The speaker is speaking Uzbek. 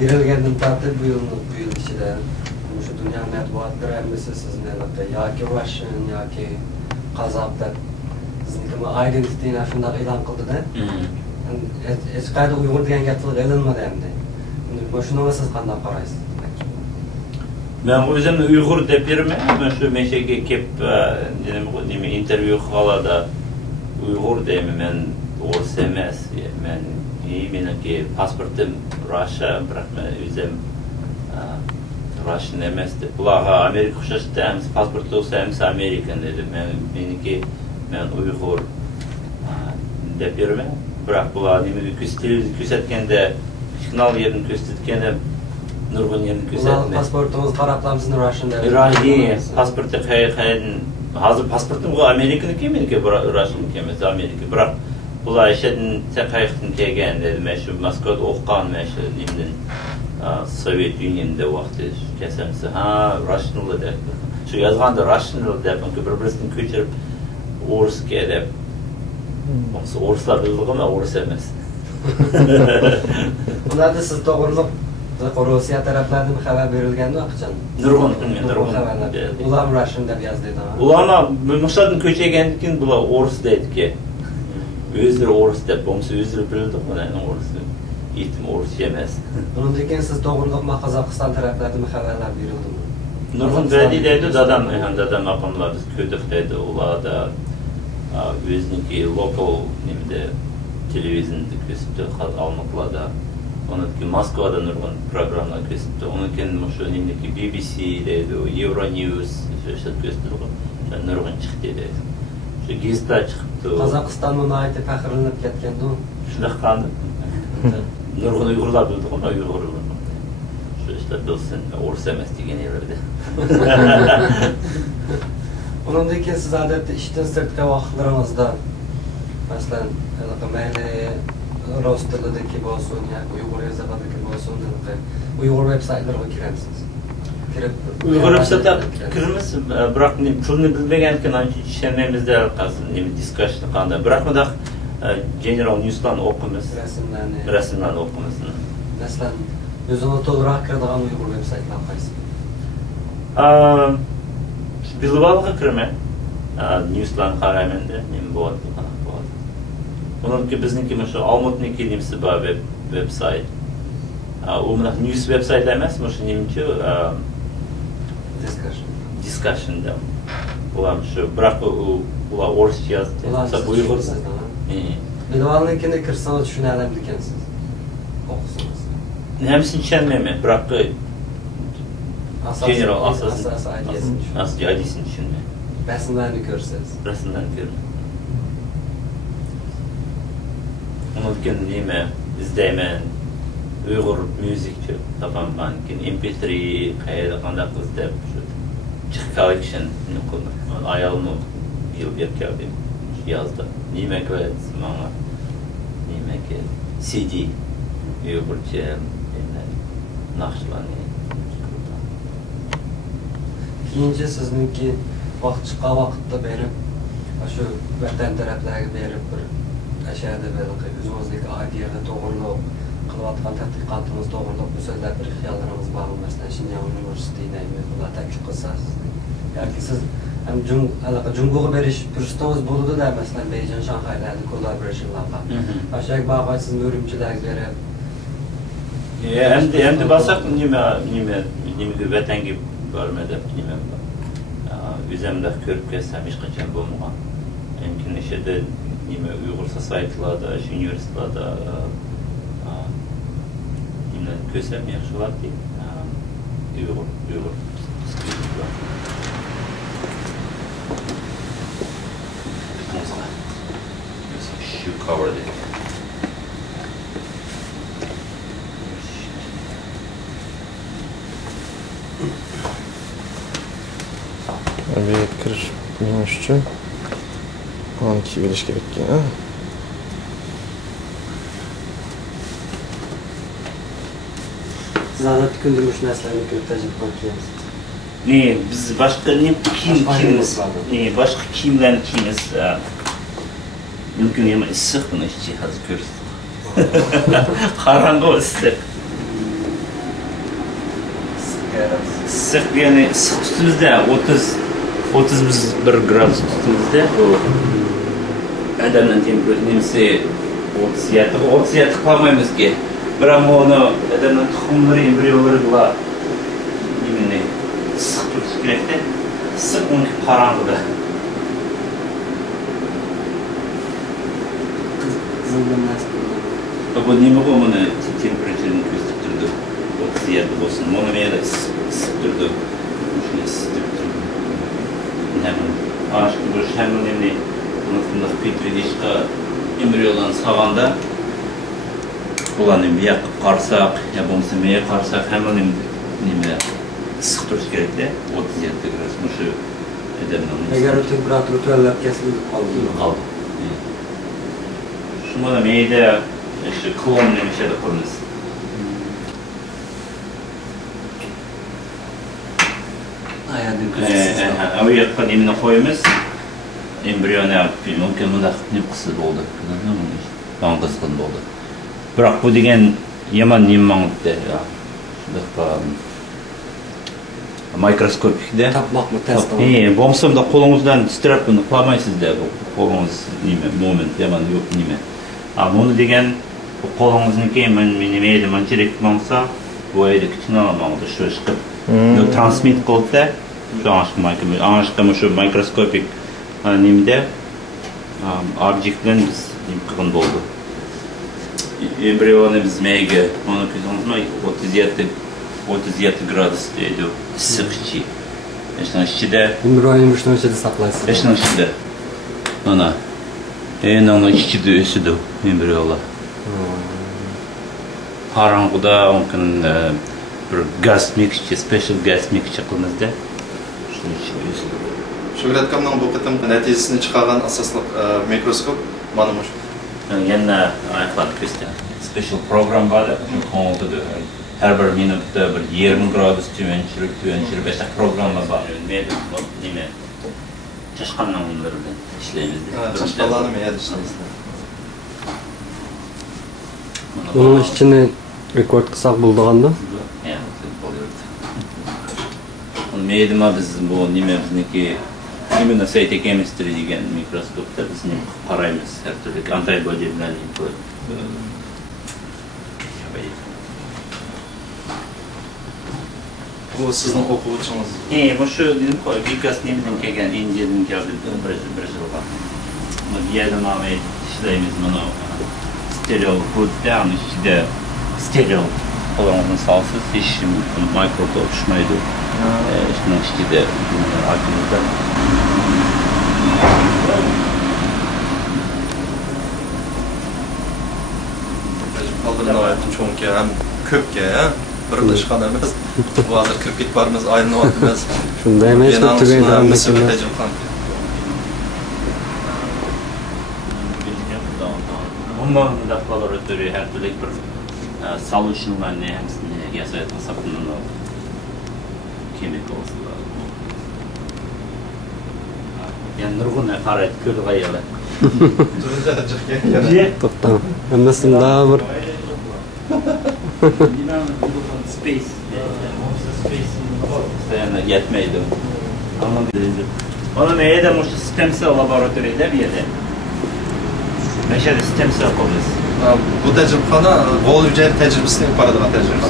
berilgandan tortib bu yil ichida shu dunyo matbuotlar hammasi sizni yoki Russian yoki qozoq deb sizniki identityni shundoq e'lon qildida. Hech qayerda Uyg'ur degan gap qilinmadi endi. Shunga siz qanday qaraysiz? Ben o'zimni Uyg'ur deb bermayman. Men shu meshaga kelib nima intervyu qilganda Uyg'ur deyman. Men o'rs emas. Men meniki pasportim Russia, biroq men o'zim Russian emas deb. Ularga Amerika o'xshashda ham pasport bo'lsa ham Amerikan dedi. Meniki men Uyg'ur deb bermayman. Biroq bular nimaga ko'rsatganda signal yerini ko'rsatganda nurg'un yerini ko'rsatmaydi. Pasportingiz qarablamsizni Russian deb. Pasporti qayerdan hozir pasportim Amerikaniki, meniki Russianiki emas, Amerika. Biroq bular ishdan qayerdan kelgan dedi. Men shu Moskvada o'qigan, men shu nimdan Sovet Unionida vaqti kelsamsa, Russian deb. Shu yozganda Russian deb, bir-birisidan ko'chirib o'risga deb. O'rislar bildiğim o'ris emas. Ularda siz to'g'riliq Rossiya taraflaridan xabar berilganda qachon? Nurg'un xabarlar. Ular Russian deb yozdi. Ular Moskvadan ko'chgandan keyin bular o'ris deydi-ki. O'zlari o'ris deb, bo'lmasa o'zlari bildi, mana o'ris. Yetim o'ris emas. Bundan keyin siz to'g'riliq Qozog'iston taraflaridan xabarlar berildimi? Nurg'un deydi, dadam maqomlar ko'diq deydi, ularda o'ziniki lokal nimada televizyonda ko'rsatdi, Almatıda. Onunki Moskvada nurg'un programmalar ko'rsatdi. Onunki shu nimaki BBC deydi, Euronews shu ko'rsatdi. Nurg'un chiqdi deydi. Shu gazetda chiqibdi. Qozog'iston munoiti faxrlanib ketganda shunday qildi. Nurg'un Uyg'urlar bildi, Uyg'urlar. Shu ishlar bilsin, o'rs emas degan yerlarda. Ondan keyin siz odatda ishdan sirtqi vaqtlaringizda masalan, mayli rus tilidagi bo'lsin, yoki Uyg'ur yozig'idagi bo'lsin, Uyg'ur veb-saytlarga kiramsiz. Uyg'ur veb-saytlarga kiramiz, biroq tilni bilmagandan ancha tushunmaymizda nima diskussion qilganda. Biroq bunda General News'dan o'qimiz, rasmlarni o'qimiz. Masalan, o'zini to'liqroq kiradigan Uyg'ur veb-saytlar qaysi? Bildivalga kiraman. News'larni qarayman-da, nima bo'ladi, qanaqa bo'ladi. Buniki bizniki shu Almatniki nimasi bor veb-sayt. U mana news veb-sayt emas, shu nimchi discussion da. Bular shu, biroq ular o'rischa yozdi. Hisob Uyg'ur. Bildivalnikini kirsangiz tushunarli ekansiz. O'qisangiz. Hammasini tushunmayman, biroq general asosini tushunmayman. Rasmlarni ko'rsangiz. Rasmlarni ko'raman. Unutgan nima izlayman, Uyg'ur music topaman, keyin MP3 qayerda qanday qilib deb shu collection qildim. Ayolimni yil bergandim, yozdi. Nima kerak menga? Nima kerak? CD Uyg'urcha naqshlarni. Keyinchi sizniki vaqt chiqqan vaqtda berib, shu vatan taraflariga berib bir ashada o'zimizdagi ideyaga to'g'riliq qilayotgan tadqiqotimiz to'g'riliq bu so'zlar bir xiyollarimiz bormi? Masalan, Shinyan universitetida ular taklif qilsangiz yoki siz ham Jumbo'ga berish fursatimiz bo'ldi-da, masalan, Beijing, Shanxaylarda collaborationlarga. O'shaga bag'oy siz o'rimchilarga berib. Endi basak nimaga vatanga bormadi, nima o'zimda ko'rib kelsam hech qachon bo'lmagan. Mumkin ishida nima Uyg'ur societylarda, universitetlarda nima ko'rsam yaxshi bo'ladi. Uyg'ur. Shoe covered it. Bir kirish qilinish uchun buni kiyib olish kerak ekan. Siz odatda kundalik shu narsalarni ko'p tajriba qilyapsiz. Biz boshqa kiyimiz, boshqa kiyimlarni kiyamiz. Mumkin ham issiq buni hozir ko'rasiz. Qarang'i issiq. Issiq yani issiq tutumizda 31 gradus tutumizda bu adamın temperatüresi 37 kalmayımız ki. Biroq onu adamın tuxumlari, embriyolariga nimani issiq turishi kerakda. Issiq uni qorong'ida. Bu nima bu buni temperaturini ko'rsatib turdi. 37 bo'lsin. Mana menda issiq turdi. Shuni isitib turdi. Aşk bu hemen nimani bunun Petridishqa embriyonlarni sağanda ularni bir qarsak, ya bo'lmasa meya qarsak hemen nima issiq turishi kerakda 37 gradus shu adamning. Agar o temperatura to'lab kesilib qoldi. Shunda meyda işte klon nima şey qilamiz. Ama yakın emine koyumuz embriyona mümkün bunda ne kısır oldu. Ben kızgın oldu. Bırak bu degen yaman nimmanıdı ya. Mikroskopikde. Tapmak mı test? Bomsam da kolunuzdan titrep bunu kılamayısınız da kolunuz nime moment yaman yok nime. Ama bunu degen kolunuzun kemen minimeydi mançerek olsa bu ayda küçük alamamadı şu çıkıp. Transmit kılıp da şu anlaşkama şu mikroskopik nimde objektlerin biz kıgın oldu. Embriyonu biz meyge onu kızımızma 37 gradus deydi ıssiq içi. Eşten içide Embriyonu şunun içinde saklaysın. eşten içide ana onun içide ösüdü embriyolar. Qarang'uda mümkün bir gaz mixture, special gas mixture qilmizda shuni ichib Şöhretkamның bu qitim natijasini chiqargan asosli mikroskop mana shu. yana aytib ketdi. Special program bor, qo'ng'ildi. Har bir minutda bir 20 gradus tuvanchilik beshak programma bor. Nima? Chashqanning bilan ishlaymiz. Chashqanlarni meyada ishlaymiz. Bunun içini rekord kısak bulduğunda. Meydima biz bu nimamizniki immuno cytochemistry degan mikroskopda biz qaraymiz har turli antibody bilan Bu sizning o'quvchingiz. bu shu dedim qo'y Vikas nimidan kelgan Indiyadan keldi bir yilga. Mana bu yerda nima ishlaymiz mana stereo hudda ana ichida stereo qo'limizni solsiz hech mikroto'p tushmaydi. Shunun ichida akimizda Qoldirib cho'nka ham ko'pga, birlashgan emas. Bu hozir kirib ketbarmiz, aylanib Shunday emas, tugaydigan Bundan laboratoriya her türlü bir solutionlarni hamısını yasayat hesabından chemicals. Yani nurg'una qaraydi ko'rib ayalar. To'xtam. Hammasini daha bir Space. Yani yetmeydi. Anladım. Onun neye de muhtemelen stem cell laboratoriyada bir yerde. Meşhur stem cell ko'ramiz. Bu tecrübxona g'ol hujayra tajribasini yuqorida tecrübe.